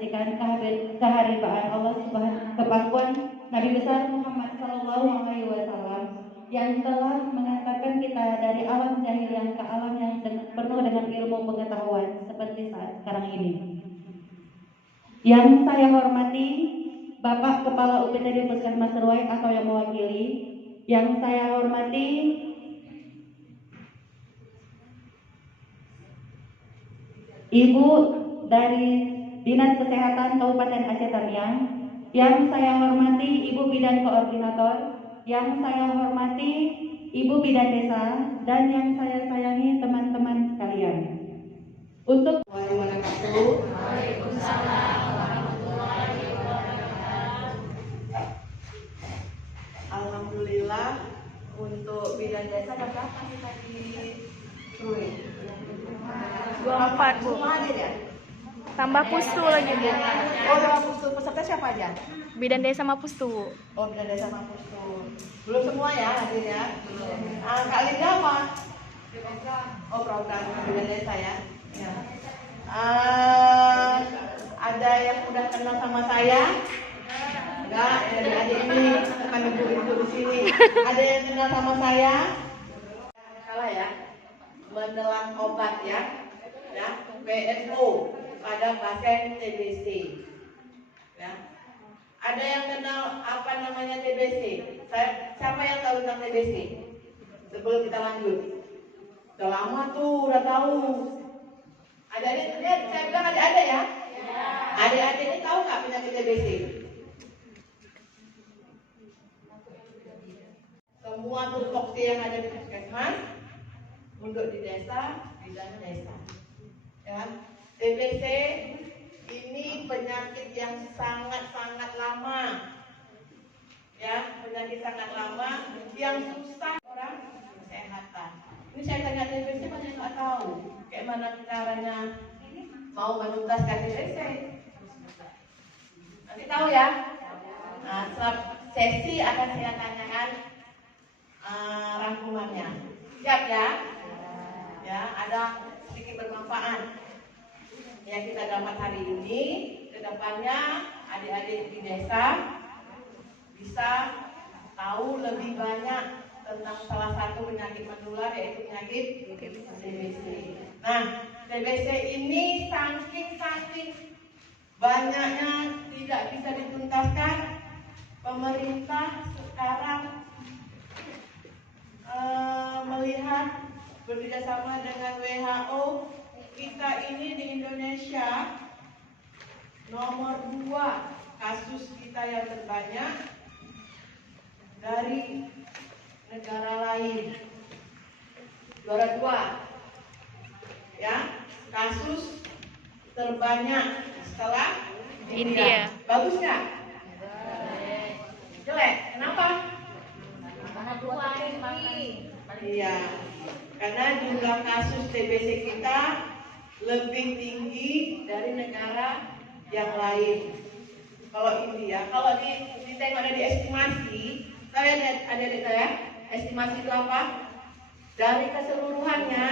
menyaksikan keharibaan Allah Subhanahu kepangkuan Nabi besar Muhammad Sallallahu Alaihi Wasallam yang telah mengantarkan kita dari alam jahiliyah ke alam yang penuh dengan ilmu pengetahuan seperti saat sekarang ini. Yang saya hormati Bapak Kepala UPTD Puskesmas Seruai atau yang mewakili, yang saya hormati Ibu dari Dinas Kesehatan Kabupaten Aceh Tamiang, yang saya hormati Ibu Bidan Koordinator, yang saya hormati Ibu Bidan Desa, dan yang saya sayangi teman-teman sekalian. Untuk Waalaikumsalam warahmatullahi wabarakatuh. Alhamdulillah untuk bidan desa berapa kita di Trui? 24 Bu. Semua hadir ya? Tambah pustu lagi Bu. Oh, sama pustu. Peserta siapa aja? Bidan desa sama pustu Bu. Oh, bidan desa sama pustu. Belum semua ya hadir ya? Belum. Kak Linda apa? Oh, program bidan desa ya? Ya. Ada yang udah kenal sama saya? Enggak, adik ini bukan ibu-ibu di sini. Ada yang kenal sama saya? Salah ya? Menelan obat ya, PSO pada pasien TBC. Ya. Ada yang kenal apa namanya TBC? Siapa yang tahu tentang TBC? Sebelum kita lanjut. Udah lama tuh, udah tahu. Adik-adik, saya bilang adik-adik ya? Adik-adik ini tahu nggak penyakit TBC? Semua tupoksi yang ada di puskesmas, untuk di desa, bidan desa. Ya, TBC ini penyakit yang sangat-sangat lama. Ya, penyakit sangat lama yang susah orang kesehatan. Ini saya tanya TBC banyak nggak tahu. Kayak mana caranya mau menuntaskan TBC? Nanti tahu ya. Nah, setelah sesi akan saya tanyakan rangkumannya. Siap ya? Ya, ada sedikit bermanfaat yang kita dapat hari ini. Kedepannya adik-adik di desa bisa tahu lebih banyak tentang salah satu penyakit menular, yaitu penyakit TBC. Nah, TBC ini saking banyaknya tidak bisa dituntaskan. Pemerintah sekarang melihat bekerjasama dengan WHO, kita ini di Indonesia nomor 2 kasus kita yang terbanyak dari negara lain. Juara 2 ya, kasus terbanyak setelah India. Bagus nggak? Jelek. Kenapa? Iya, karena jumlah kasus TBC kita lebih tinggi dari negara yang lain. Kalau India, kalau ditengok ada di estimasi, saya lihat adik-adik saya, estimasi itu apa? Dari keseluruhannya,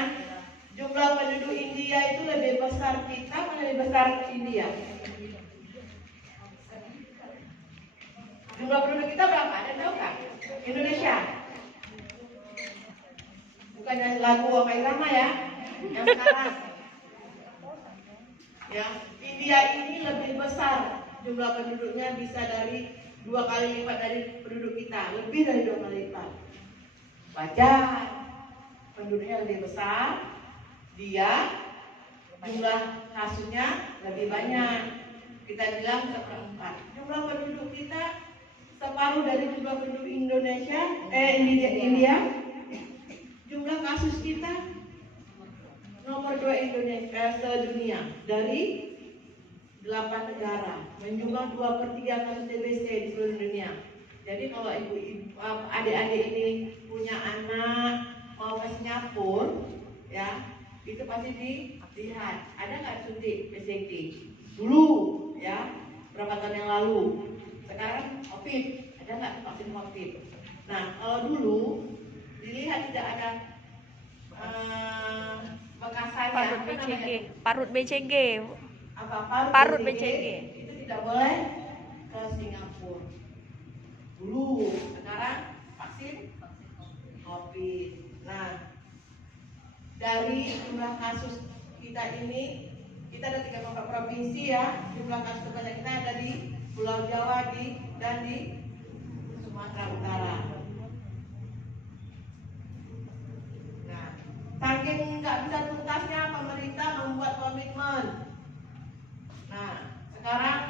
jumlah penduduk India itu lebih besar kita, mana lebih besar India? Jumlah penduduk kita berapa? Ada tahu nggak? Indonesia. Bukannya lagu apa irama ya? Yang sekarang. Ya, India ini lebih besar jumlah penduduknya, bisa dari 2 kali lipat dari penduduk kita, lebih dari 2 kali lipat. Wajar, penduduknya lebih besar, dia jumlah kasusnya lebih banyak. Kita bilang 1/4. Jumlah penduduk kita separuh dari jumlah penduduk Indonesia, India. Jumlah kasus kita nomor 2 Indonesia sedunia dari 8 negara, menjumlah 2/3 kasus TBC di seluruh dunia. Jadi kalau ibu-ibu, adik-adik ini punya anak mau ke Singapura, ya itu pasti dilihat ada nggak suntik PCT dulu, ya berapa tahun yang lalu. Sekarang COVID, ada nggak vaksin COVID? Nah kalau dulu dilihat tidak ada bekas saja. Parut BCG. apa Parut BCG BCG. itu tidak boleh ke Singapura dulu. Sekarang vaksin COVID. Nah, dari jumlah kasus kita ini, kita ada 34 provinsi ya. Jumlah kasus terbanyak kita ada di Pulau Jawa dan di Sumatera Utara. Nah, saking nggak bisa tuntasnya pemerintah membuat komitmen. Nah, sekarang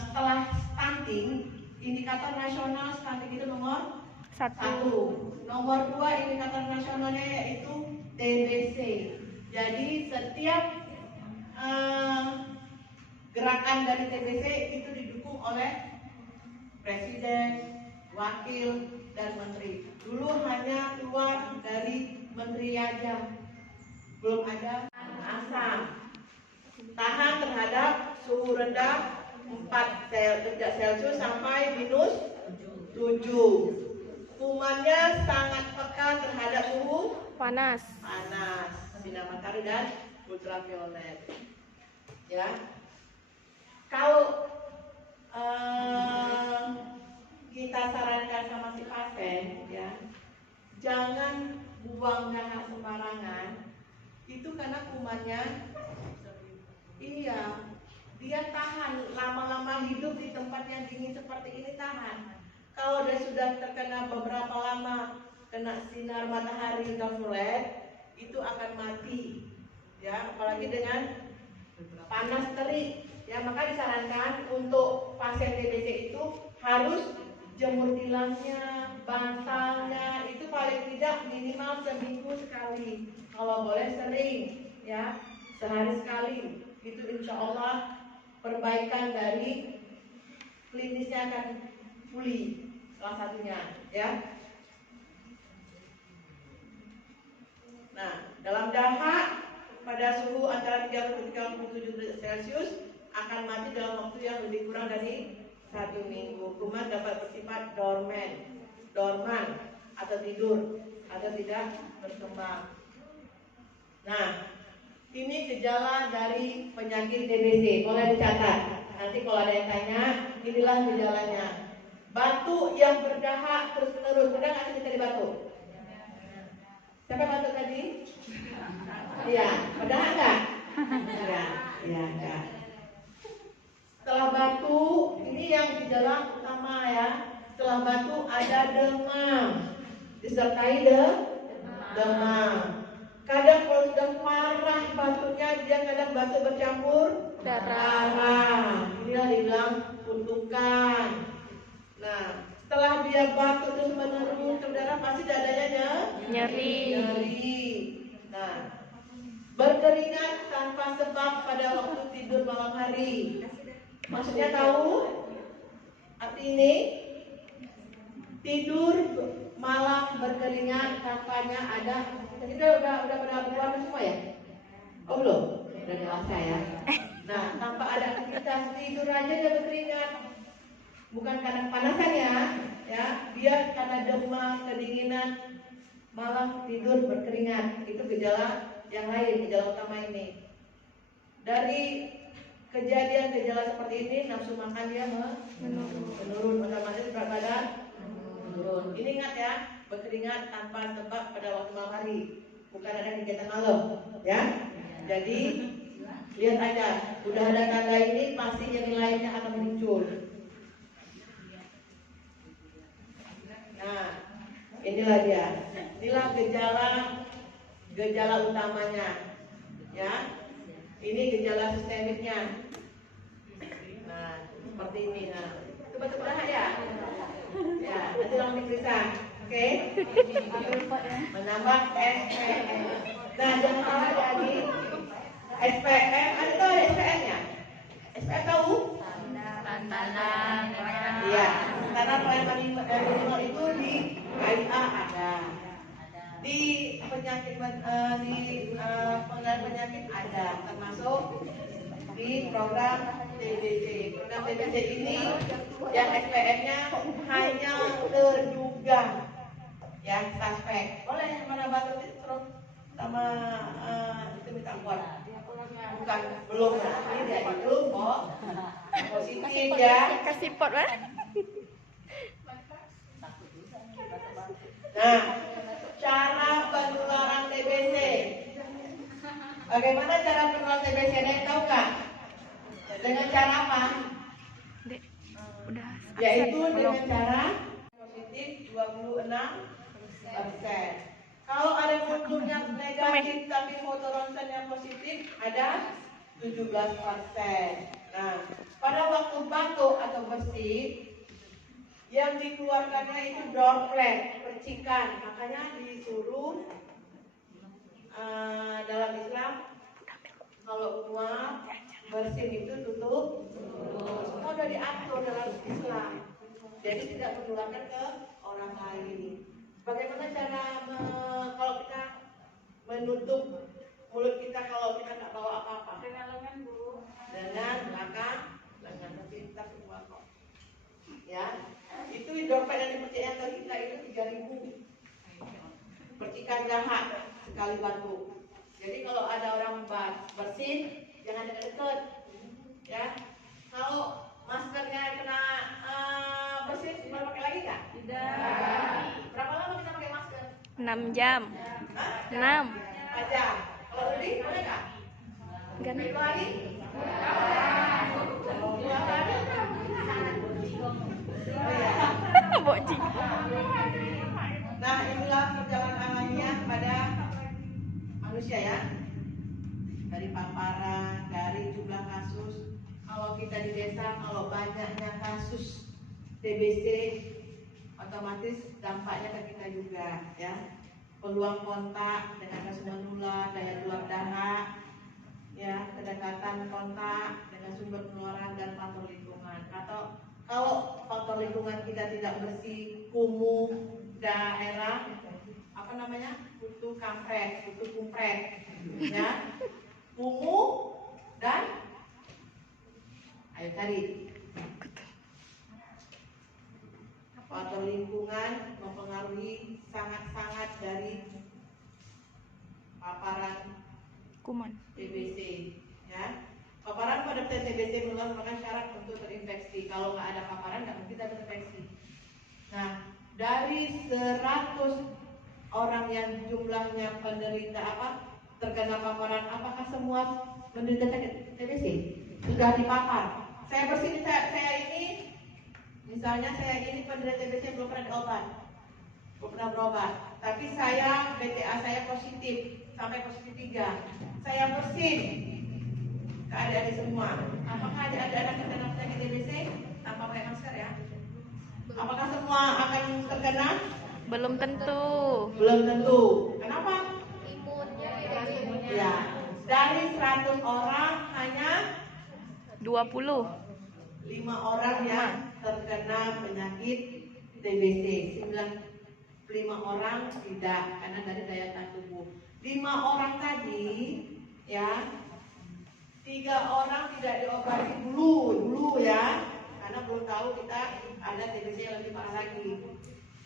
setelah stunting, indikator nasional stunting itu nomor 1. Nomor 2 indikator nasionalnya yaitu TBC. Jadi setiap gerakan dari TBC itu didukung oleh presiden, wakil, dan menteri. Dulu hanya keluar dari menteri aja, belum ada asam. Tahan terhadap suhu rendah 4 derajat Celcius sampai -7. Kumannya sangat peka terhadap suhu Panas. sinar matahari dan ultraviolet. Ya, kalau kita sarankan sama si pasien, ya, jangan buang dahak sembarangan. Itu karena kumannya, iya, dia tahan lama-lama hidup di tempat yang dingin seperti ini tahan. Kalau dia sudah terkena beberapa lama kena sinar matahari ultraviolet, itu akan mati, ya, apalagi dengan panas terik. Ya, maka disarankan untuk pasien TBC itu harus jemur tilangnya, bantalnya itu paling tidak minimal seminggu sekali. Kalau boleh sering, ya, sehari sekali. Itu insya Allah perbaikan dari klinisnya akan pulih. Salah satunya, ya. Nah, dalam dahak pada suhu antara 30 dan 37 derajat Celcius akan mati dalam waktu yang lebih kurang dari 1 minggu. Kuman dapat bersifat dorman atau tidur atau tidak berkembang. Nah, ini gejala dari penyakit TBC. Boleh dicatat. Nanti kalau ada yang tanya, inilah gejalanya. Batuk yang berdahak terus menerus. Pernah nggak sih tadi batuk? Siapa batuk tadi? Iya, berdahak nggak? Iya, enggak. Setelah batuk, ini yang gejala utama ya. Setelah batuk ada demam, disertai demam. Kadang kalau sudah parah batuknya, dia kadang batuk bercampur darah. Inilah dibilang kutukan. Nah, setelah dia batuk terus menerus, saudara pasti dadanya nyeri. Nah, berkeringat tanpa sebab pada waktu tidur malam hari. Maksudnya tahu? Arti ini tidur malam berkeringat tanpanya ada. Kita udah pernah keluar semua ya? Oh belum? Udah dewasa ya. Nah, tanpa ada aktivitas tidur aja dia berkeringat. Bukan karena kepanasan ya, dia karena demam, kedinginan, malam tidur berkeringat. Itu gejala yang lain, gejala utama ini. Dari kejadian gejala seperti ini, nafsu makan dia menurun, otomatis berat badan menurun. Ini ingat ya, berkeringat tanpa sebab pada waktu malam hari, bukan ada kegiatan malam, ya. Jadi lihat aja, udah ada tanda ini, pasti yang lainnya akan muncul. Nah, inilah dia. Inilah gejala utamanya, ya. Ini gejala sistemiknya. Nah, seperti ini. Nah, itu batuk dahak ya. Ya, nanti langsung diperiksa. Oke? Menambah SPM. Nah, jangan salah lagi. SPM, ada tahu ada SPM-nya? SPM tahu? Iya, karena pelayanan minimal itu di KIA ada. Di penyakit pengendalian penyakit ada, termasuk di program TBC. Program TBC ini yang SPM-nya hanya terduga, ya, suspek. Boleh mana batuk terus sama itu minta kuat. bukan belum ini dia itu kok positif ya. Kasih pot, Pak. Nah, cara penularan TBC. Bagaimana cara penularan TBC? Ada yang tahu nggak? Dengan cara apa? Dek, udah. Yaitu Belum. dengan cara positif 26%. Kalau ada munculnya negatif tapi foto ronsennya positif ada 17%. Nah, pada waktu batuk atau bersin yang dikeluarkannya itu droplet, percikan. Makanya disuruh dalam Islam kalau keluar bersin itu tutup. Semua sudah diatur dalam Islam. Jadi tidak menularkan ke orang lain. Bagaimana cara kalau kita menutup mulut kita kalau kita nggak bawa apa-apa? Dengan lengan, Bu. Dengan belakang lengan, tapi kita keluar kok. Ya, itu droplet yang dipercaya ke kita itu 3.000 percikan jahat sekali batuk. Jadi kalau ada orang bersin jangan dekat-dekat, ya. Kalau maskernya kena bersin, boleh pakai lagi nggak? Tidak. Berapa lama kita pakai masker? 6 jam. Hah? 6. Aja. Kalau lebih boleh nggak? Ganti. Itu lagi? Dua kali? Oh ya. Bocing. Nah, inilah perjalanan alamiah pada manusia ya. Dari paparan, dari jumlah kasus. Kalau kita di desa, kalau banyaknya kasus TBC, otomatis dampaknya ke kita juga ya. Peluang kontak dengan kasus menular, daya luar darah, ya, kedekatan kontak dengan sumber penularan dan faktor lingkungan. Atau kalau faktor lingkungan kita tidak bersih, kumuh, daerah apa namanya, kutu kampret, kutu kumpret, ya, kumuh dan ayo cari. Faktor lingkungan mempengaruhi sangat-sangat dari paparan Kuman. TBC, ya. Paparan pada TBC merupakan syarat untuk terinfeksi. Kalau nggak ada paparan nggak mungkin ada terinfeksi. Nah, dari 100 orang yang jumlahnya penderita terkena paparan, apakah semua menderita TBC? Sudah dipapar. Saya bersini, saya ini, misalnya saya ini penderita TBC belum pernah diobat, belum pernah berobat. Tapi saya BTA saya positif sampai positif 3. Saya bersin ke adik-adik semua. Apakah adik-adik akan terkena penyakit TBC tanpa pakai masker ya? Apakah semua akan terkena? Belum tentu. Belum tentu. Kenapa? Ya, dari 100 orang hanya 20. 5 orang yang terkena penyakit TBC. 5 orang tidak, karena dari daya tahan tubuh. 5 orang tadi, ya, 3 orang tidak diobati dulu ya, karena belum tahu kita ada TBC yang lebih parah lagi.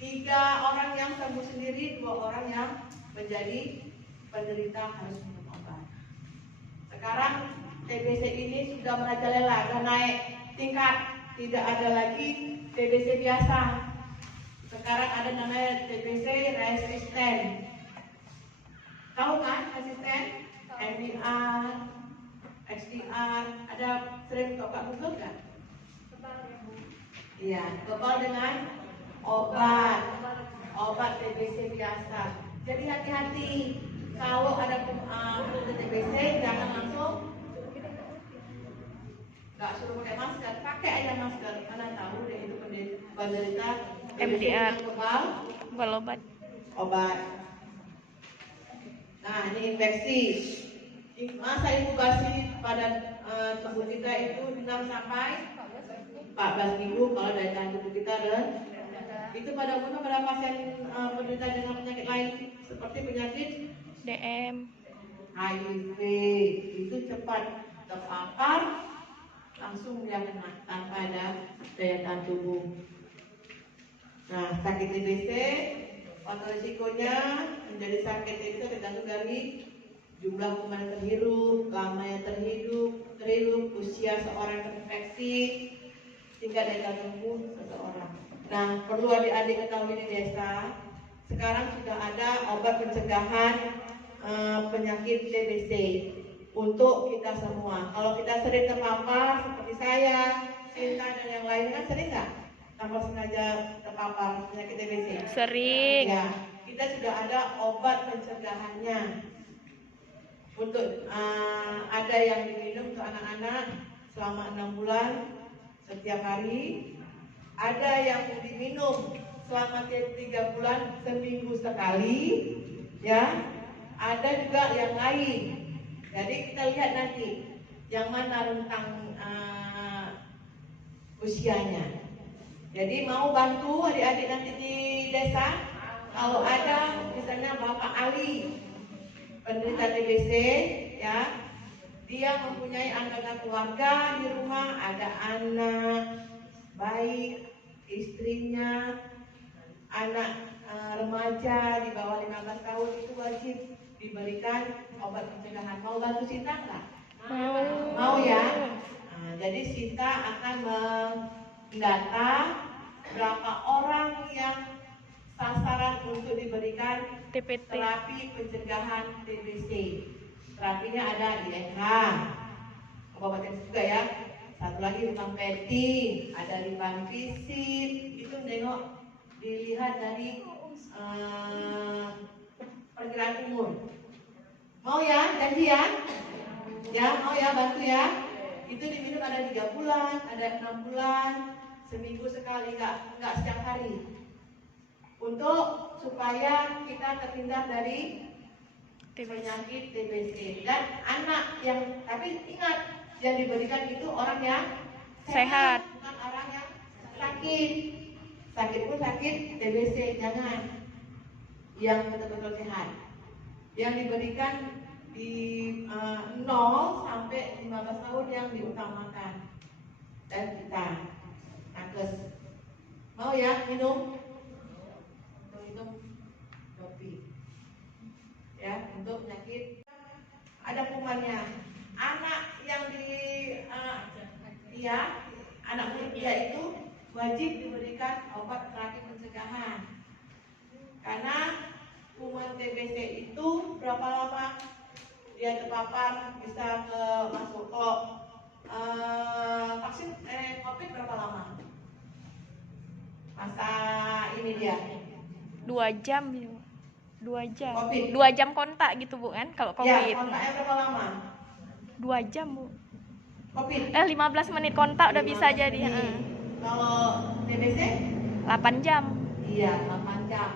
3 orang yang sembuh sendiri, 2 orang yang menjadi penderita harus minum obat. Sekarang TBC ini sudah merajalela, sudah naik tingkat, tidak ada lagi TBC biasa. Sekarang ada namanya TBC resisten. Tahu kan resisten? MDR, XDR, ada sering Bapak Google kan? Iya, kebal dengan obat TBC biasa. Jadi hati-hati kalau ada penderita TBC, jangan langsung nggak suruh pakai masker, pakai aja masker. Mana tahu deh itu penderita MDR. kebal obat. Nah, ini infeksi. Masa inkubasi pada tubuh kita itu 6 sampai 14 minggu kalau daya tahan tubuh kita itu pada umumnya pada pasien penderita dengan penyakit lain seperti penyakit DM. HIV itu cepat terpapar langsung dia kena tanpa ada daya tahan tubuh. Nah, sakit TBC faktor risikonya menjadi sakit TBC tergantung dari jumlah kuman terhirup, lama yang terhirup, usia seorang terinfeksi, tingkat daya tahan tubuh seseorang. Nah, perlu adik-adik ketahui di desa, sekarang sudah ada obat pencegahan penyakit TBC untuk kita semua. Kalau kita sering terpapar seperti saya, Sinta dan yang lain kan sering nggak tanpa sengaja terpapar penyakit TBC? Sering. Ya, kita sudah ada obat pencegahannya. Untuk ada yang diminum untuk anak-anak selama 6 bulan setiap hari. Ada yang diminum selama 3 bulan seminggu sekali, ya. Ada juga yang lain. Jadi kita lihat nanti yang mana rentang usianya. Jadi mau bantu adik-adik nanti di desa, kalau ada misalnya Bapak Ali penderita TBC, ya, dia mempunyai anggota keluarga di rumah, ada anak, bayi, istrinya, anak remaja di bawah 15 tahun, itu wajib diberikan obat pencegahan. Mau bantu Sinta nggak? Mau ya? Nah, jadi Sinta akan mendata berapa orang yang sasaran untuk diberikan TPT. terapi pencegahan TBC. Terapinya ada INH, obat-obatan juga ya. Satu lagi rifampicin, ada rifampicin. Itu nengok dilihat dari perkiraan umur. Mau ya, janji ya? Ya, mau ya, bantu ya. Itu diminum ada 3 bulan, ada 6 bulan, seminggu sekali, nggak setiap hari. Untuk supaya kita terhindar dari penyakit TBC. Dan anak yang, tapi ingat, yang diberikan itu orang yang Sehat. bukan orang yang sakit. Sakit pun sakit TBC, jangan. Yang betul-betul sehat. Yang diberikan di 0 sampai 15 tahun yang diutamakan. Dan kita nakes. Mau ya minum? Minum kopi. Ya, untuk penyakit ada kumannya. Anak yang anak usia itu wajib diberikan obat terapi pencegahan. Karena kuman TBC itu berapa lama dia terpapar bisa masuk vaksin COVID berapa lama? Masa ini dia 2 jam ya. 2 jam. COVID. 2 jam kontak gitu Bu kan kalau Ya, COVID. kontaknya berapa lama? 2 jam Bu. COVID 15 menit kontak udah bisa 15 jadi. menit. Kalau TBC 8 jam. iya 8 jam.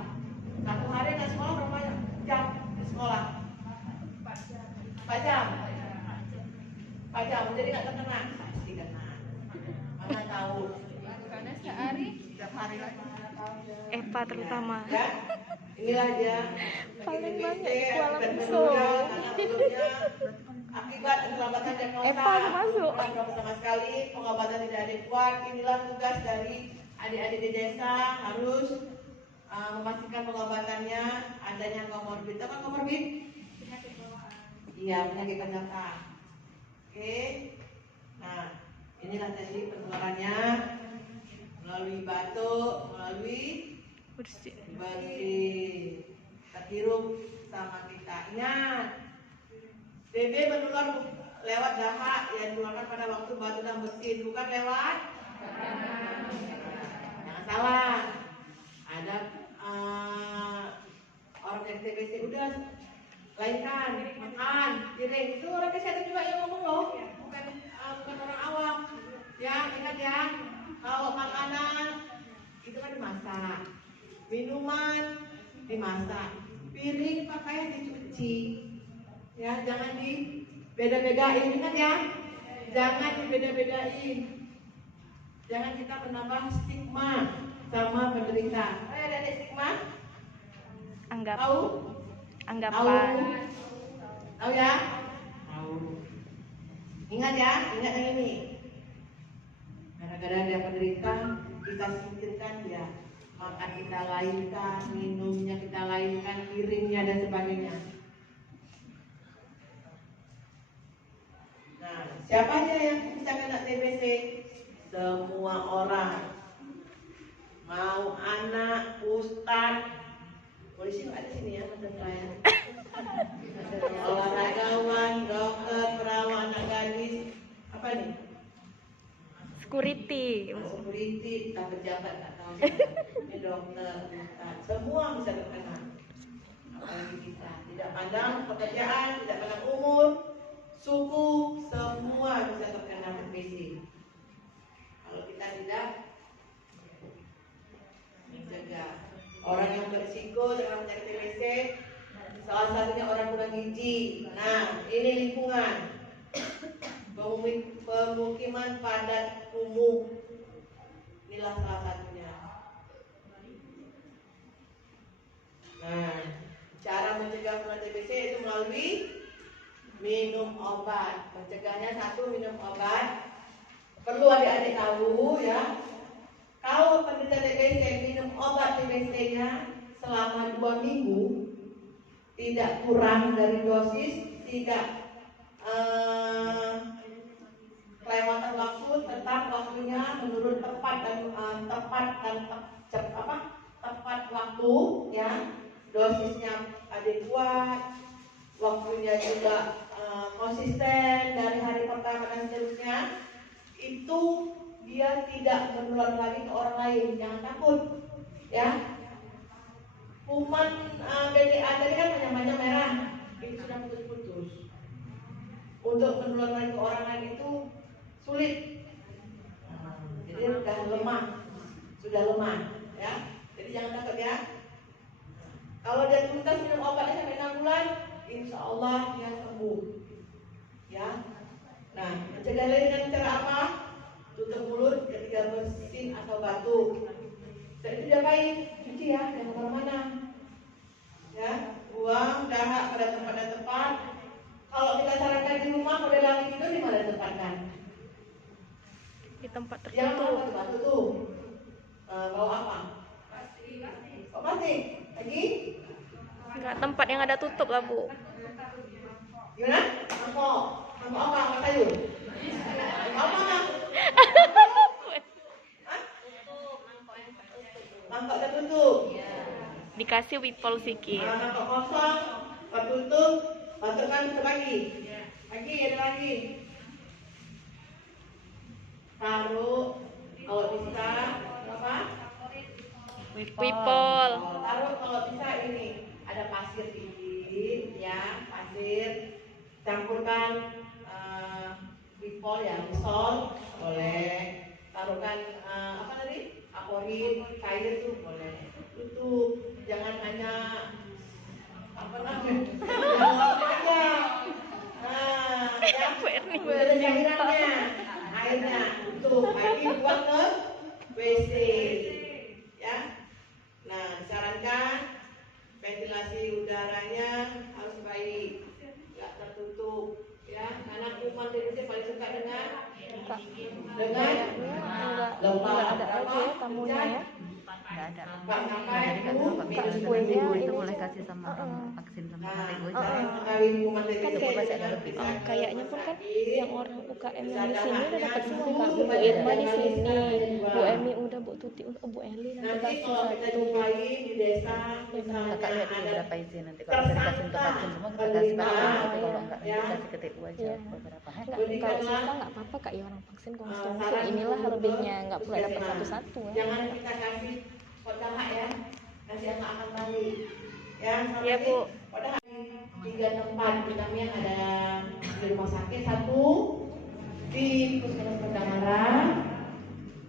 Satu hari di sekolah berapa jam di sekolah? 4 jam. 4 jam, jadi nggak terkena? Pasti kena. Mana tahu? Karena sehari, setiap hari lagi. Eva terutama. Ya, inilah dia. Paling TBC, banyak kuala akibat musuh. menunya, karena sebelumnya akibat keterlambatan diagnosa. Eva termasuk. Kurang sama sekali, pengobatan tidak adekuat. Inilah tugas dari adik-adik di desa, harus memastikan pengobatannya adanya komorbid. Apa komorbid? Penyakit bawaan. Iya, penyakit penyerta. Oke. Nah, inilah tadi penularannya melalui batuk, melalui Bersih. terhirup sama kita. Ingat, TB menular lewat dahak yang dikeluarkan pada waktu batuk dan bersin, bukan lewat. Jangan salah. Ada orang yang TBC udah lainkan, makan, piring. Itu orang kesehatan juga yang ngomong loh, bukan orang awam. Ya, ingat ya, kalau makanan itu kan dimasak, minuman dimasak, piring pakaian dicuci. Ya, jangan dibeda-bedain, ingat ya, jangan dibeda-bedain. Jangan kita menambah stigma sama penderita. Ada stigma? Anggap. Tahu? Anggapan. Tahu ya? Tahu. Ingat ya, ingat yang ini. Gara-gara dia penderita, kita singkirkan dia. Makan kita lainkan, minumnya kita lainkan, piringnya dan sebagainya. Siapa aja yang bisa kena TBC? Semua orang. Mau anak, ustadz, polisi nggak ada sini ya, macam saya. Olahragawan, dokter, perawat, anak gadis, apa nih? Security. Security, kita pejabat tak tahu siapa. Ini dokter, ustadz, semua bisa terkena. Apalagi kita, tidak pandang pekerjaan, tidak pandang umur, suku, semua bisa terkena TBC. Kalau kita tidak mencegah, orang yang berisiko dengan penyakit TBC, salah satunya orang kurang gizi. Nah, ini lingkungan, pemukiman padat kumuh, inilah salah satunya. Nah, cara mencegah penularan TBC itu melalui minum obat. Mencegahnya satu, minum obat. Perlu adik-adik tahu ya, kalau penderita TBC minum obat TBC-nya selama 2 minggu, tidak kurang dari dosis, tidak kelewatan waktu, tetap waktunya menurut tepat waktu ya, dosisnya adekuat, waktunya juga konsisten dari hari pertama dan seterusnya, itu dia tidak menular lagi ke orang lain. Jangan takut ya. Kuman BDA tadi kan banyak merah, itu sudah putus-putus. Untuk menularkan ke orang lain itu sulit. Jadi sudah lemah, ya. Jadi jangan takut ya. Kalau dia tuntas minum obatnya sampai 6 bulan, insya Allah dia sembuh. Ya. Nah, mencegah lagi dengan cara apa? Tutup mulut ketika bersin atau batuk. Dan itu diapain? Cuci ya, jangan kemana-mana. Ya, buang dahak pada tempat. Kalau kita sarankan di rumah, pada lagi tidur di mana tempatkan? Di tempat Yang tertutup. batu tuh. Bau apa? Kok pasti? Lagi? Enggak, tempat yang ada tutup lah, Bu. Gimana? Mangkok apa? Mangkok sayur? Apa? Mangkok tertutup. Dikasih wipol sikit. Mangkok kosong, tertutup, masukkan ke lagi. Lagi, ada lagi. Taruh, kalau bisa, apa? Wipol. Taruh kalau bisa ini, ada pasir dikit, ya, pasir. Campurkan wipol ya, risol, boleh. Taruhkan apa tadi? Aporit, cair tuh boleh. Tutup, jangan hanya apa namanya? Aja. Nah, ya, ada cairannya, airnya, tutup, lagi buang ke WC, ya. Nah, disarankan ventilasi udaranya harus baik, nggak tertutup, ya. Karena kuman TBC paling suka dengan Enggak ada aja ya tamunya ya. Nggak ada. Pak sampai Jadi itu kalau minus kuenya ibu itu ini boleh aja. kasih sama orang vaksin sama Nah, ibu cara mengawin kuman TBC Itu masih ada lebih. Kayaknya pun kan yang orang UKM yang di sini udah dapat semua Kak. Bu Irma di sini, Bu Emi udah, Bu Tuti udah, Bu Eli nanti Nanti kasih kalau kita satu. jumpain di desa, kakak lihat dulu ada berapa izin nanti kalau bisa dikasih untuk vaksin semua kita kasih vaksin nanti kalau enggak nanti kasih ke TU aja Iya. beberapa Enggak, kalau sisa nggak apa-apa Kak ya, orang vaksin konsumsi. Inilah lebihnya, nggak pula dapat satu-satu ya. Jangan kita kasih kodahak ya, nanti anak akan balik. Ya, Iya, Bu. Kodahak 3 tempat, pertama yang ada di rumah sakit, 1 di Puskesmas Kendamaran,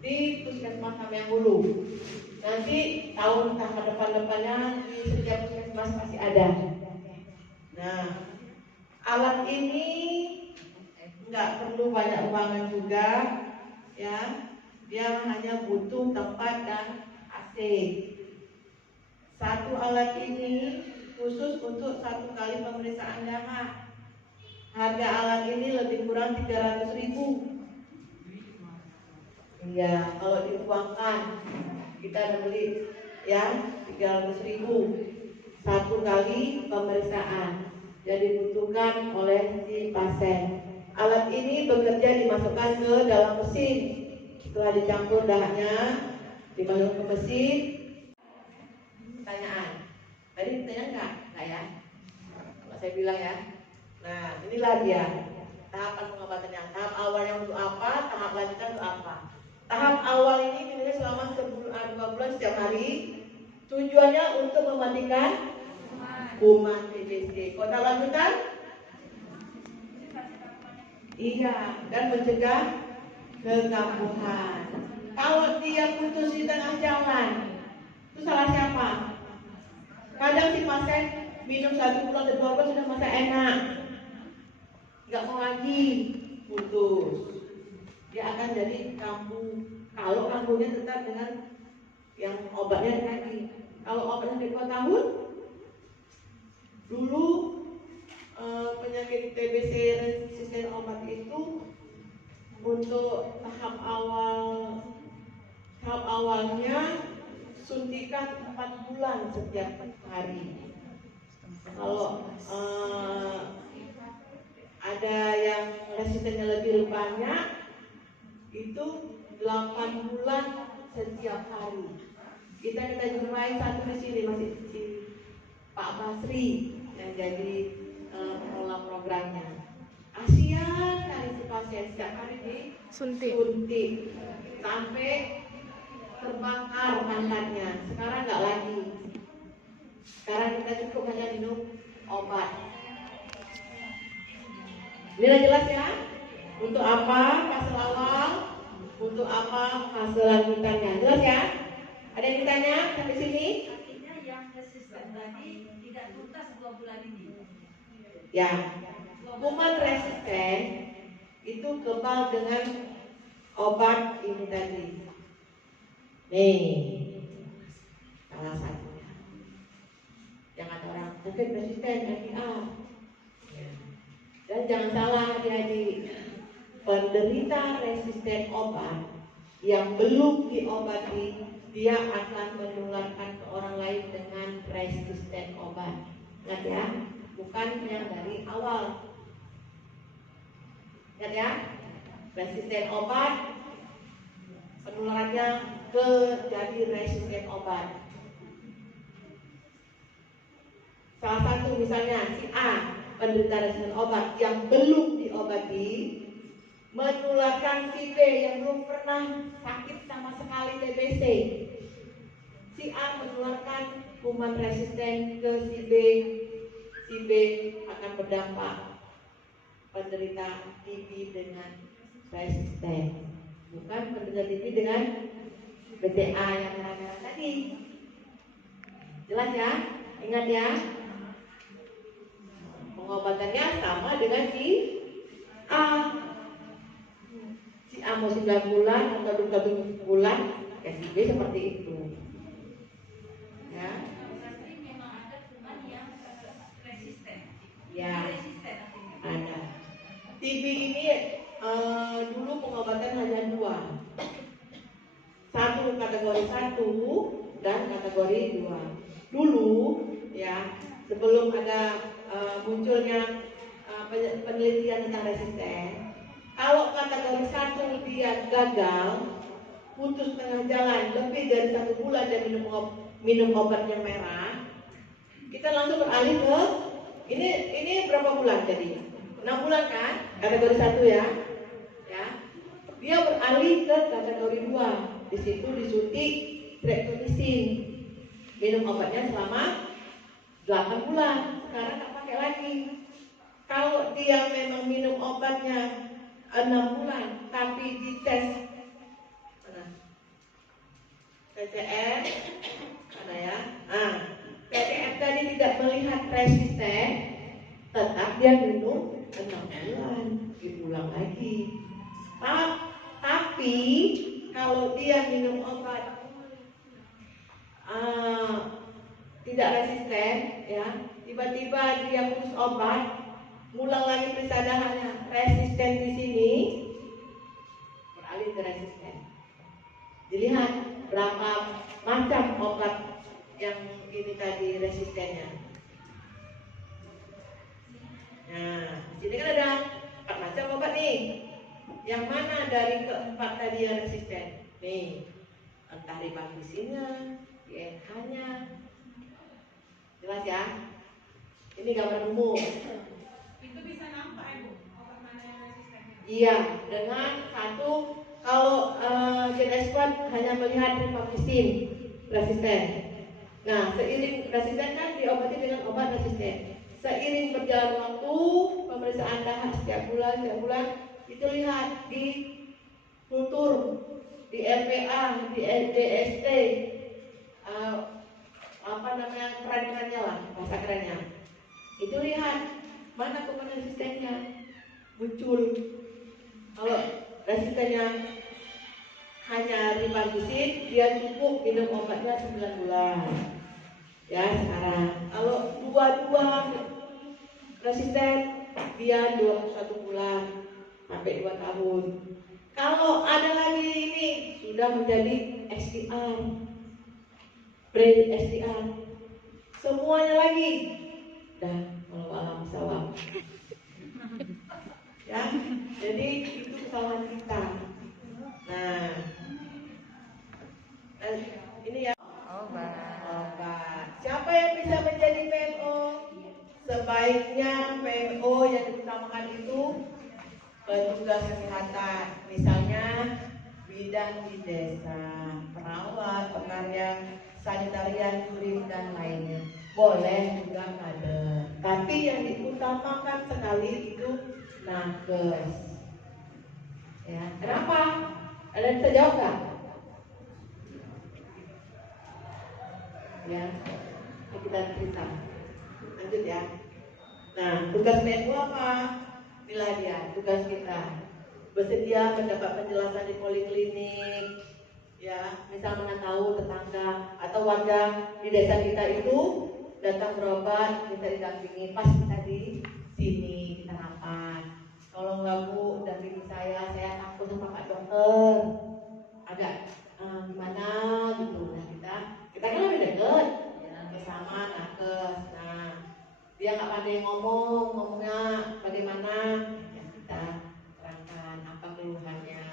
di Puskesmas Samyang Hulu. Nanti tahun depan-depannya di setiap puskesmas pasti ada. Nah, alat ini nggak perlu banyak ruangan juga, ya. Dia hanya butuh tempat dan AC. Satu alat ini khusus untuk 1 kali pemeriksaan dahak. Harga alat ini lebih kurang 300.000. Iya, kalau dituangkan kita ada beli ya 300.000 1 kali pemeriksaan yang dibutuhkan oleh si pasien. Alat ini bekerja dimasukkan ke dalam mesin. Setelah dicampur dahaknya, dimasukkan ke mesin. Pertanyaan. Tadi pertanyaan enggak? Enggak ya? Kalau saya bilang ya. Nah, inilah dia tahapan pengobatannya. Tahap awalnya untuk apa? Tahap lanjutan untuk apa? Tahap awal ini dimulai selama 2 bulan setiap hari. Tujuannya untuk mematikan kuman TBC. Kota lanjutan? Iya, dan mencegah kekambuhan. Kalau dia putus di tengah jalan, itu salah siapa? Kadang si pasien minum 1 bulan atau 2 bulan sudah merasa enak, nggak mau lagi, putus. Dia akan jadi kambuh. Kalau kambuhnya tetap dengan yang obatnya tadi. Kalau obatnya 2 tahun, dulu penyakit TBC resisten obat itu untuk tahap awalnya suntikan 4 bulan setiap hari. Kalau ada yang resistennya lebih banyak, itu 8 bulan setiap hari. Kita jumpai satu di sini, masih si Pak Basri yang jadi pengelola programnya. Kasihan kali si pasien setiap hari disuntik sampai terbakar pantatnya. Sekarang nggak lagi. Sekarang kita cukup hanya minum obat. Ini udah jelas ya? Untuk apa fase awal? Untuk apa fase lanjutannya? Jelas ya? Ada yang ditanya sampai sini? Artinya yang resisten tadi tidak tuntas 2 bulan ini. Ya, kuman resisten itu kebal dengan obat ini tadi. Nih, salah satunya. Yang ada orang mungkin resisten NPR. Dan jangan salah adik-adik, penderita resisten obat yang belum diobati, dia akan menularkan ke orang lain dengan resisten obat. Ingat ya, bukan yang dari awal. Ingat ya, resisten obat penularannya ke jadi resisten obat. Salah satu misalnya si A penderita resisten obat yang belum diobati menularkan si B yang belum pernah sakit sama sekali TBC. Si A menularkan kuman resisten ke si B. Si B akan berdampak penderita TB dengan resisten. Bukan penderita TB dengan BCA yang merah-merah tadi. Jelas ya? Ingat ya? Pengobatannya sama dengan si A. Si A mau 9 bulan atau 12 bulan, ya si B seperti itu. Ya. Memang ada kuman yang resisten. Ya. Resisten artinya. Ada. TB ini dulu pengobatan hanya 2. Satu kategori 1 dan kategori 2. Dulu ya, sebelum ada munculnya penelitian tentang resisten, kalau kategori 1 dia gagal, putus tengah jalan lebih dari 1 bulan dan minum obat yang merah, kita langsung beralih ke ini berapa bulan jadi? 6 bulan kan? Kategori 1 ya. Dia beralih ke kategori 2. Di situ disuntik streptomycin. Minum obatnya selama 8 bulan. Sekarang nggak pakai lagi. Kalau dia memang minum obatnya 6 bulan, tapi dites PCR, mana ya? PCR tadi tidak melihat resisten, tetap dia minum 6 bulan, diulang lagi. Tapi kalau dia minum obat tidak resisten, ya, tiba-tiba dia putus obat, ngulang lagi periksa darahnya, resisten di sini, beralih ke resisten. Dilihat berapa macam obat yang ini tadi resistennya. Nah, di sini kan ada 4 macam. macam obat nih. Yang mana dari keempat tadi yang resisten? Nih, entah rifampicin-nya, INH-nya. Jelas ya? Ini gambar umum. Itu bisa nampak Ibu, obat mana yang resisten? Iya, dengan satu kalau gen expert hanya melihat rifampicin resisten. Nah, seiring resisten kan diobati dengan obat resisten. Seiring berjalan waktu, pemeriksaan dahak setiap bulan itu lihat di kultur, di LPA, di DST, apa namanya keren-kerennya lah, bahasa kerennya. Itu lihat mana kuman resistennya muncul. Kalau resistennya hanya rifampicin, dia cukup minum obatnya 9 bulan. Ya sekarang, kalau dua-dua resisten, dia 21 bulan sampai 2 tahun. Kalau ada lagi ini sudah menjadi SDR, brain SDR, semuanya lagi. Dah, kalau alam sawah. Ya, jadi itu kesalahan kita. Nah, dan ini ya obat. Siapa yang bisa menjadi PMO? Sebaiknya PMO yang diutamakan itu petugas kesehatan, misalnya bidan di desa, perawat, pekerja sanitarian, kurir dan lainnya. Boleh juga kader, tapi yang diutamakan sekali itu nakes. Ya, kenapa? Ada yang bisa jawab nggak? Ya, kita cerita. Lanjut ya. Nah, tugas PMO apa? Inilah dia, tugas kita. Bersedia mendapat penjelasan di poliklinik, ya, misal mana tahu tetangga atau warga di desa kita itu datang berobat, kita didampingi, pas kita di sini kita rapat. Kalau nggak Bu, dampingi saya takut sama Pak Dokter, agak gimana gitu. Nah kita kan lebih dekat, bersama nakes. Nah, dia nggak pandai ngomongnya bagaimana, ya kita terangkan apa keluhannya.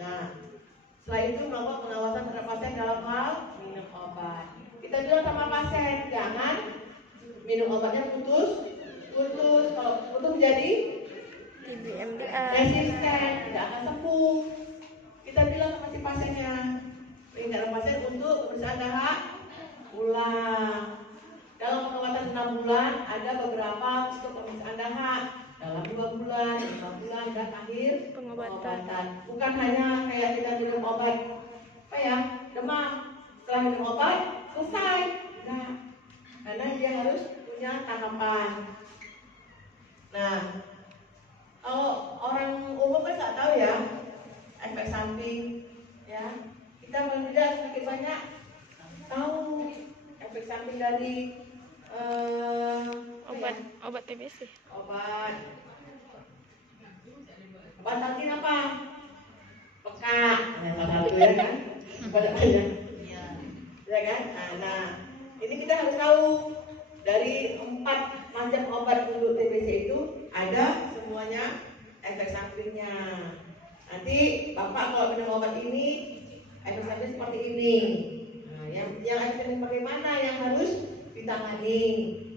Nah, setelah itu melakukan pengawasan terhadap pasien dalam hal minum obat. Kita bilang sama pasien, jangan minum obatnya putus. Kalau putus jadi resisten, tidak akan sembuh. Kita bilang sama si pasiennya, perintah pasien untuk pemeriksaan dahak ulang. Dalam pengobatan 6 bulan ada beberapa untuk pemeriksaan dahak dalam 2 bulan, 5 bulan dan akhir pengobatan. Bukan hanya kayak kita minum obat apa ya, demam, setelah minum obat selesai. Nah, karena dia harus punya tahapan. Nah, kalau orang umum kan nggak tahu ya efek samping, ya. Kita paling tidak sedikit banyak tahu efek samping dari obat TBC. Obat angin apa? Peka. Nah, salah satu ya kan? Banyak. Ya kan? Nah, ini kita harus tahu dari 4 macam obat untuk TBC itu ada semuanya efek sampingnya. Nanti Bapak kalau minum obat ini efek samping seperti ini. Nah, yang efek samping bagaimana yang harus ditangani,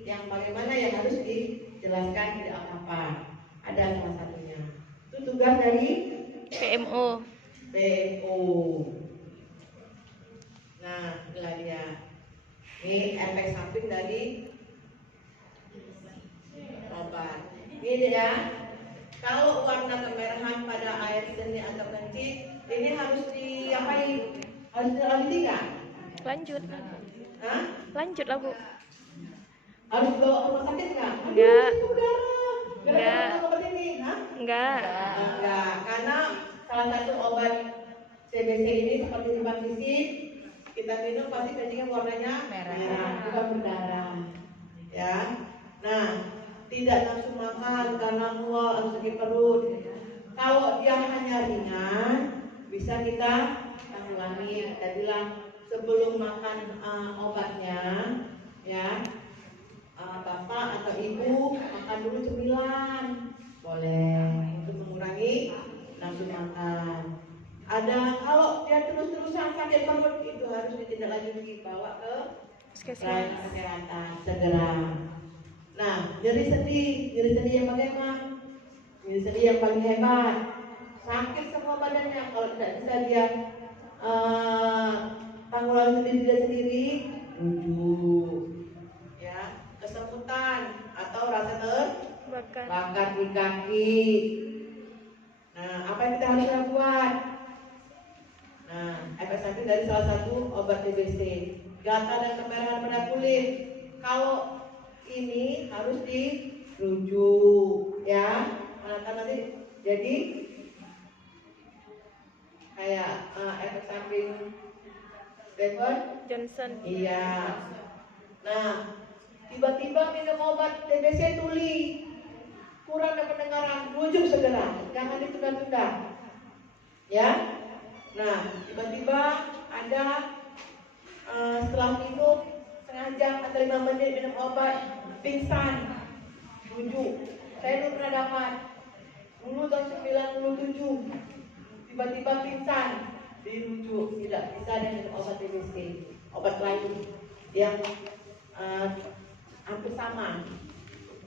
yang bagaimana yang harus dijelaskan tidak apa-apa. Ada salah satunya. Itu tugas dari PMO. Nah, inilah dia. Ini efek samping dari obat. Ini ya. Kalau warna kemerahan pada air seni atau kencing, ini harus diapain? Harus dilanjuti nggak? Lanjut. Hah? Lanjut lah Bu. Harus dibawa ke rumah sakit nggak? Enggak. Enggak. Obat ini, hah? Enggak. Enggak, karena salah satu obat TBC ini seperti rifampicin, kita minum pasti kencingnya warnanya merah, bukan berdarah. Ya. Nah, tidak nafsu makan karena mual atau sakit perut. Kalau dia hanya ringan, bisa kita tanggulangi. Kita bilang sebelum makan obatnya, ya, bapak atau ibu makan dulu cemilan, boleh untuk mengurangi nafsu makan. Ada kalau dia terus-terusan sakit perut itu harus ditindaklanjuti, bawa ke pelayanan kesehatan segera. Nah, nyeri sendi yang bagaimana? Nyeri sendi yang paling hebat, sakit semua badannya. Kalau tidak bisa dia tanggulangi diri sendiri, rujuk. Ya, kesemutan atau rasa terbakar di kaki. Nah, apa yang kita harus lakukan? Nah, efek samping dari salah satu obat TBC, gatal dan kemerahan pada kulit. Kalau ini harus dirujuk, ya. Mana nanti jadi kayak efek samping Johnson. Iya. Nah, tiba-tiba minum obat TBC tuli, kurang pendengaran, rujuk segera, jangan ditunda-tunda. Ya. Nah, tiba-tiba ada setelah minum setengah jam atau 5 menit minum obat, pingsan, rujuk. Saya dulu pernah dapat, dulu tahun 97, tiba-tiba pingsan, dirujuk, tidak bisa dengan obat TBC, obat lain yang hampir sama.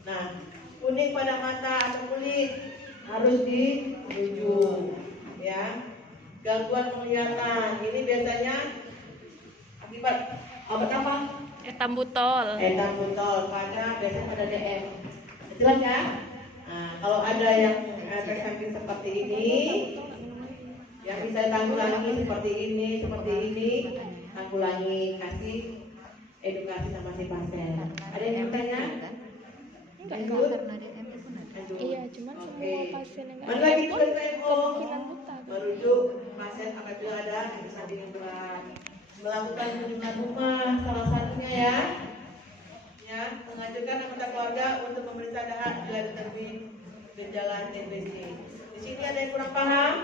Nah, kuning pada mata atau kulit harus dirujuk, ya. Gangguan penglihatan ini biasanya akibat obat apa? Etambutol pada biasanya pada DM. Jelas ya? Nah, kalau ada yang efek samping seperti ini, yang bisa tanggulangi seperti ini, tanggulangi, kasih edukasi sama si pasien. Ada yang bertanya? Lanjut? Karena DM itu ada. Iya, cuman semua pasien yang Mana lagi pun PMO kemungkinan buta. merujuk pasien apabila ada efek samping yang berat. Melakukan kunjungan rumah salah satunya ya, mengajukan anggota keluarga untuk memeriksa dahak bila ditemukan gejala TBC. Di sini ada yang kurang paham?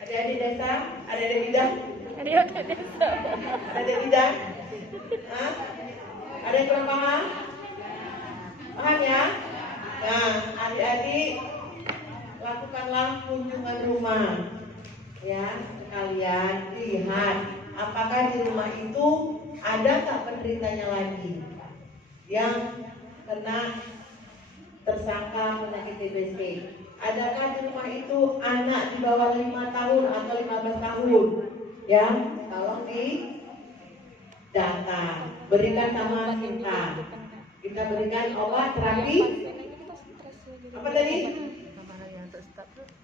Adik-adik desa, adik-adik bidang, adik bidang, ada yang kurang paham? Paham ya? Nah, adik-adik lakukanlah kunjungan rumah, ya, sekalian lihat apakah di rumah itu ada tak penderitanya lagi yang kena tersangka penyakit TBC. Adakah di rumah itu anak di bawah 5 tahun atau 15 tahun? Ya, tolong di data, berikan sama kita. Kita berikan obat terapi. Apa tadi?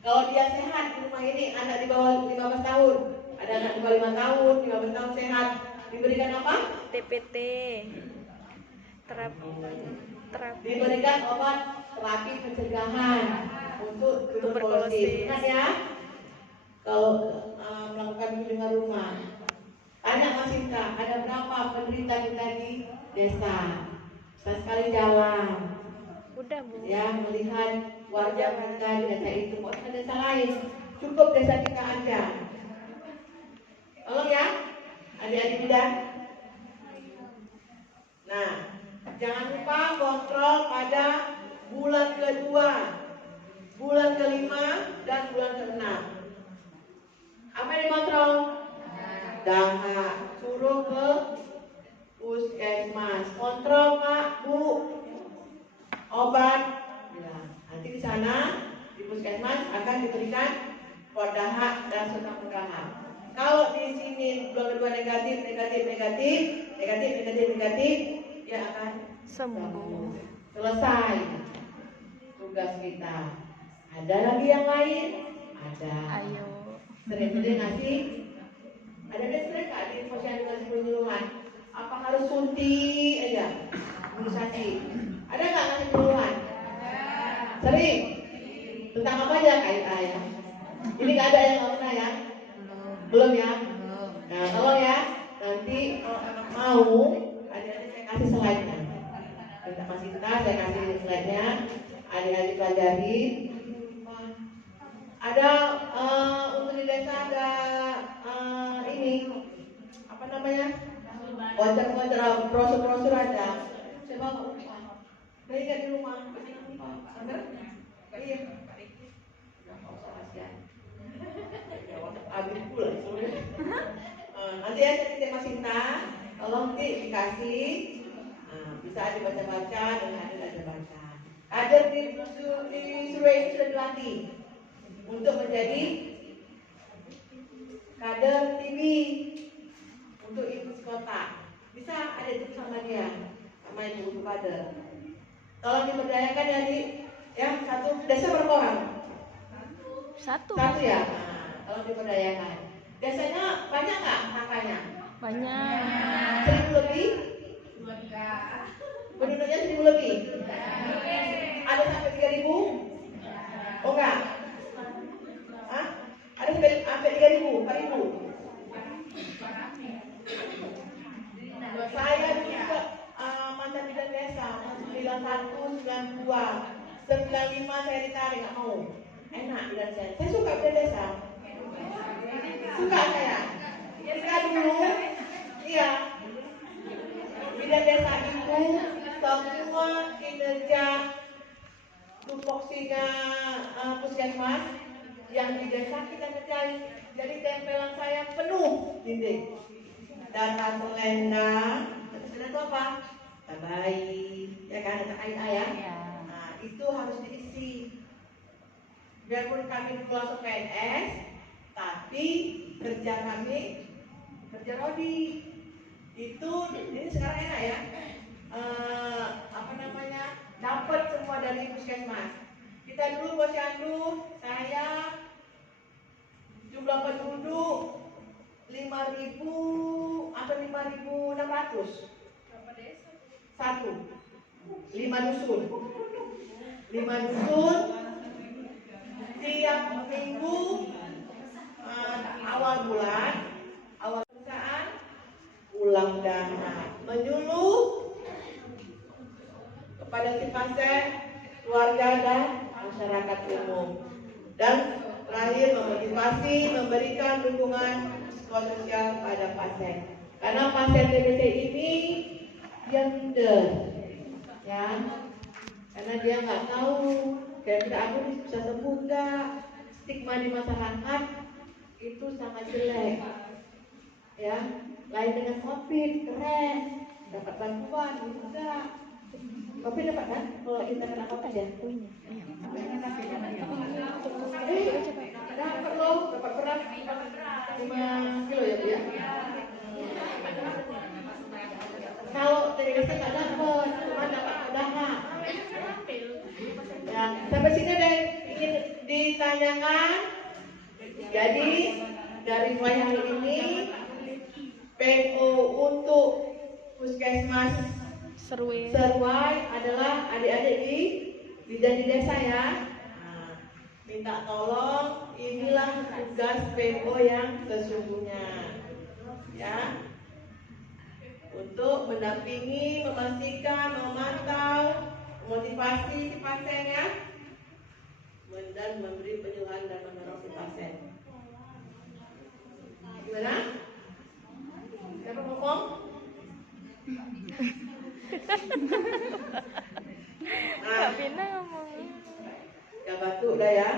Kalau dia sehat di rumah ini, anak di bawah 15 tahun, ada anak di bawah 5 tahun, 15 tahun sehat, diberikan apa? TPT. Terapi. Diberikan obat terapi pencegahan untuk tuberkulosis. Ingat ya, kalau melakukan kunjungan rumah, tanya Mas Sinta, ada berapa penderita kita di desa? Sekali jalan, Udah, Bu. ya, melihat warga kita di desa itu, kok ada desa lain, cukup desa kita aja. Tolong ya, adik-adik bidang. Nah, jangan lupa kontrol pada bulan kedua, bulan kelima, dan bulan keenam. Apa yang dikontrol? Dahak, suruh ke puskesmas, kontrol Pak, Bu, obat. Ya, nanti di sana di puskesmas akan diberikan dahak dan suntik dahak. Kalau di sini bulan kedua negatif, dia akan Sembuh. selesai tugas kita. Ada lagi yang lain? Ada. Ayo. Sering-sering ngasih. Ada sering nggak di posyandu penyuluhan? Apa harus suntik aja? Imunisasi. Ada nggak ngasih penyuluhan? Sering. Tentang apa aja KIA ya? Ini nggak ada yang nggak pernah ya? Belum ya? Nah, tolong ya. Nanti kalau anak mau, adik-adik saya kasih slide-nya. Minta Mas Sinta, saya kasih slide-nya. Adik-adik pelajari. Ada untuk di desa ada ini apa namanya? Voucher, brosur ada. Saya bawa. Dari di rumah. Benar? nanti ya titip Mas Sinta, tolong dikasih, bisa dibaca-baca dan ada baca. Kader di Surabaya ini sudah dilatih untuk menjadi kader TV untuk ibu kota. Bisa ada itu sama dia, sama ibu kader. Tolong diberdayakan ya di, ya satu desa berapa orang? Satu Ya. Tolong diberdayakan. Desanya banyak nggak angkanya? banyak. 1000 lebih? Penduduknya 1000 lebih? Ada sampai 3000? Oh enggak? Hah? Ada sampai 3000? 4000? Saya juga mantan bidan desa 91, 92, 95 saya ditarik nggak mau. Enak bidan saya. Saya suka bidan desa. Suka saya. Suka dulu. Iya. Bidan desa itu semua kinerja tupoksinya puskesmas yang di desa kita kerjain. Jadi tempelan saya penuh dinding. Data selendang itu apa? Bayi, ya kan, ada air ya. Nah, itu harus diisi. Biarpun kami keluar PNS, tapi kerja kami kerja rodi. Itu ini sekarang enak ya. Dapat semua dari puskesmas. Kita dulu posyandu, saya jumlah penduduk 5.000 atau 5.600. Satu, 5 dusun. 5 dusun tiap minggu awal bulan, awal perusahaan ulang dana menyuluh kepada si pasien, keluarga dan masyarakat umum. Dan terakhir memotivasi, memberikan dukungan psikososial pada pasien. Karena pasien TBC ini dia minder, ya, karena dia nggak tahu kira-kira aku bisa sembuh nggak. Stigma di masyarakat itu sangat jelek, ya. Lain dengan COVID, keren, dapat bantuan, enggak. COVID dapat kan? Kalau kita kena COVID ya, dapat loh, dapat berat 5 kilo ya Bu ya. Kalau TBC nggak dapat, cuma dapat udaha. Ya, sampai sini ada yang ingin ditanyakan. Jadi dari mulai hari ini PO untuk puskesmas Seruai adalah adik-adik di bidan di desa ya. Nah, minta tolong, inilah tugas PO yang sesungguhnya, ya. Untuk mendampingi, memastikan, memantau, motivasi si pasien ya, dan memberi penyuluhan dan mendorong si pasien. Gimana? Siapa ngomong? Kak Bina ngomong. Gak batuk dah ya.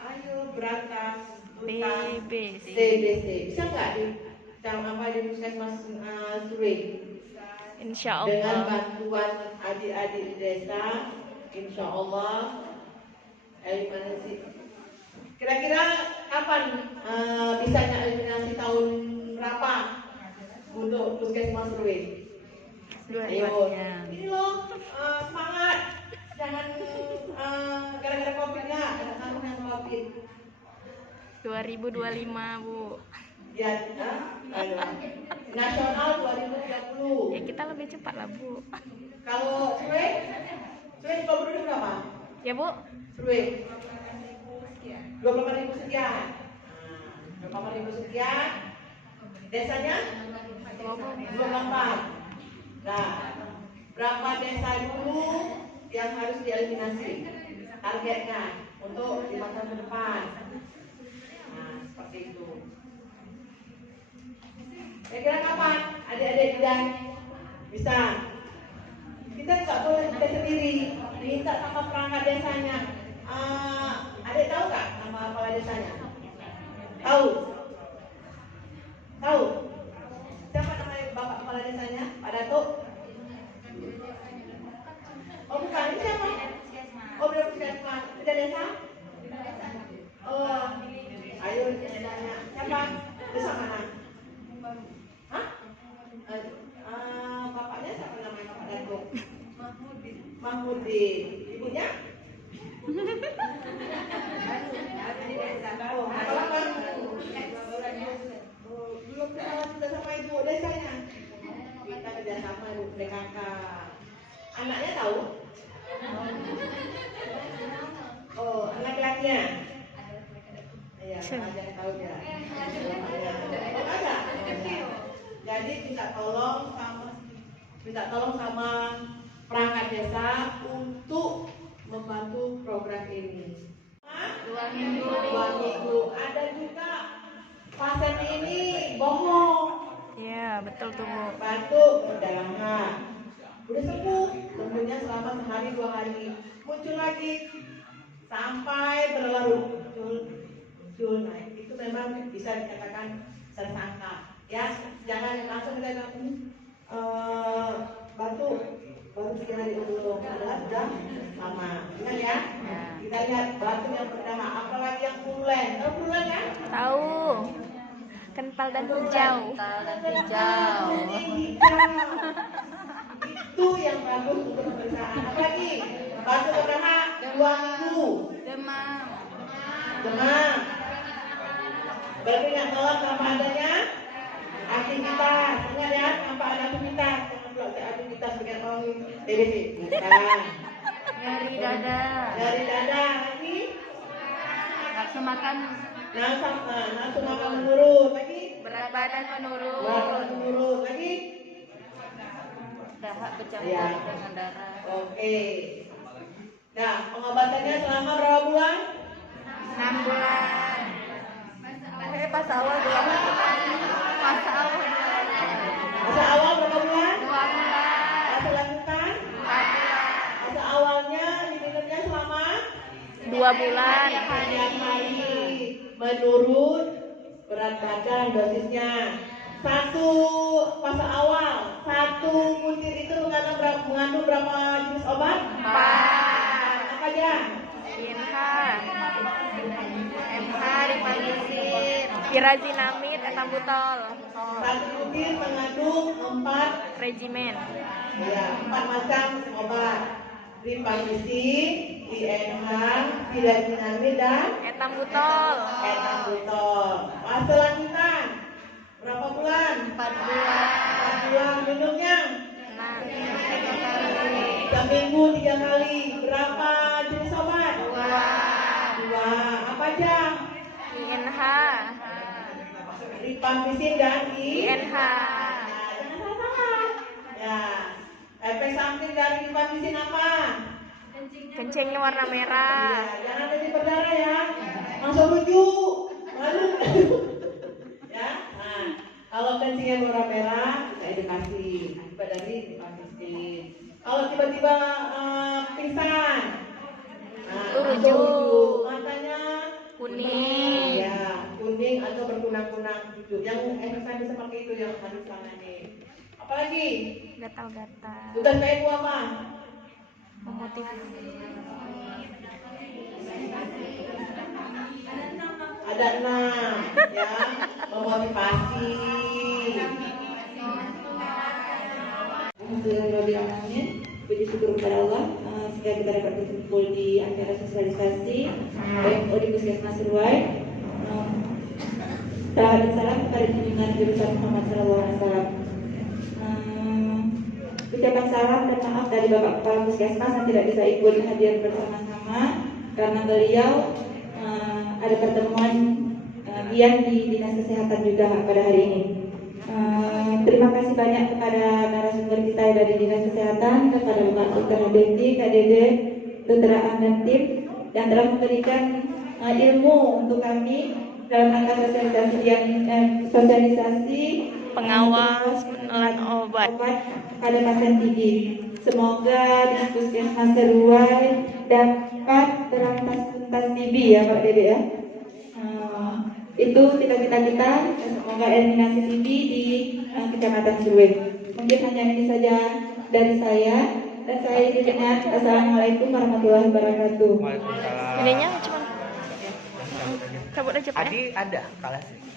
Ayo berantas TBC. Bisa nggak di puskesmas Surabaya? Insya Dengan Allah. bantuan adik-adik di desa, insya Allah. Eliminasi. Kira-kira kapan bisanya eliminasi tahun berapa untuk puskesmas Surabaya? Ayo, ini loh, semangat, jangan gara-gara COVID ya, ada tanggung yang COVID. 2025 Bu. Ya, nasional 2030. Ya kita lebih cepat lah Bu. Kalau Surabaya jumlah penduduk berapa? Ya Bu. Surabaya 28.000 sekian. 28.000 sekian. Desanya 24. Nah, berapa desa dulu yang harus dieliminasi? Targetnya untuk 5 tahun ke depan. Nah, seperti itu. Kira-kira kapan adik-adik bidan bisa? Kita nggak boleh kita sendiri, minta sama perangkat desanya. Adik tahu nggak nama kepala desanya? Kerja desa? Oh, ayo tanya. Siapa? Desa mana? Hah? Bapaknya siapa namanya Pak Datuk? Mahmudin. Ibunya? Oh, apa baru? Belum kenalan sudah sama ibu desanya. Kita kerjasama ibu PKK. Anaknya tahu? Oh, laki-lakinya? Iya, aja tahu ya. Oh, ada. Jadi minta tolong sama perangkat desa untuk membantu program ini. 2 minggu. Ada juga pasien ini bohong. Iya, betul tuh Bu. Batuk, perdarahan. Udah sembuh, sembuhnya selama sehari 2 hari. Muncul lagi sampai berlarut. Muncul naik. Itu memang bisa dikatakan tersangka. Ya, jangan langsung kita bilang batuk baru 3 hari belum, adalah sudah lama. Ingat ya? Kita lihat batuk yang berdahak, apalagi yang pulen. Tahu pulen kan? Tahu. Kental dan hijau. Itu yang bagus untuk pemeriksaan. Apalagi batuk berdahak 2 minggu. Demam. Berarti nggak tolak tanpa adanya aktivitas. Ingat ya, tanpa ada aktivitas. Jangan pula aktivitas dengan orang TBC. Bukan. Nyari dada, Lagi. nafsu makan, Nafsu makan menurun. Lagi. berat badan menurun, Lagi. dahak bercampur Ya. dengan darah. Oke. Nah, pengobatannya selama berapa bulan? 6 bulan. Pas awal 2 bulan, Masa awal berapa bulan? 2 bulan, Masa lanjutan? 4 bulan, Masa awalnya diminumnya selama 2 bulan. tiap hari. Menurut berat badan dosisnya. Masa awal, 1 butir itu mengandung berapa jenis obat? 4. Apa aja? INH, MH, rifampicin, pirazinamid, etambutol, 1 butir mengandung 4 regimen. ya, 4 macam obat. Rifampicin, INH, pirazinamid dan Etambutol. etambutol. Fase lanjutan berapa bulan? 4 bulan, 4 bulan. Minumnya 6. seminggu 3 kali. Berapa jenis obat? 2. Apa aja? INH, Rifampicin dan INH, Jangan salah. Ya. Efek samping dari rifampicin apa? kencingnya warna merah. Ya, jangan kencing berdarah ya. Masuk rujuk. Malu. Ya. Nah, kalau kencingnya warna merah, kita edukasi akibat dari rifampicin. Kalau tiba-tiba pingsan, Itu rujuk. rujuk. Matanya Kuning. ya, kuning atau berkunang-kunang rujuk. Yang efek samping seperti itu yang harus ditangani. Apalagi Gatal-gatal. tugas PMU apa? Memotivasi. Ada 6 ya, memotivasi. Alhamdulillah, puji syukur kepada Allah sehingga kita dapat berkumpul di acara sosialisasi BMO di Puskesmas Seruai. Salam dan salam kepada junjungan jurusan Muhammad SAW. Ucapan salam dan maaf dari Bapak Kepala Puskesmas yang tidak bisa ikut hadir bersama-sama karena beliau ada pertemuan Dian di Dinas Kesehatan juga pada hari ini. Terima kasih banyak kepada narasumber kita dari Dinas Kesehatan, kepada Bapak Dr. Habibti, Kak Dede, Dr. Am dan tim yang telah memberikan ilmu untuk kami dalam rangka sosialisasi Pengawas penelan obat. pada pasien TB. Semoga di Puskesmas Seruai dapat berantas tuntas TB ya Pak Dede ya. Itu cita-cita kita, semoga eliminasi TB di Kecamatan Seruai. Mungkin hanya ini saja dari saya, dan saya izin dengan Assalamualaikum warahmatullahi wabarakatuh. Waalaikumsalam. Ininya cuma cabut aja Pak. Adi ada kalah sih.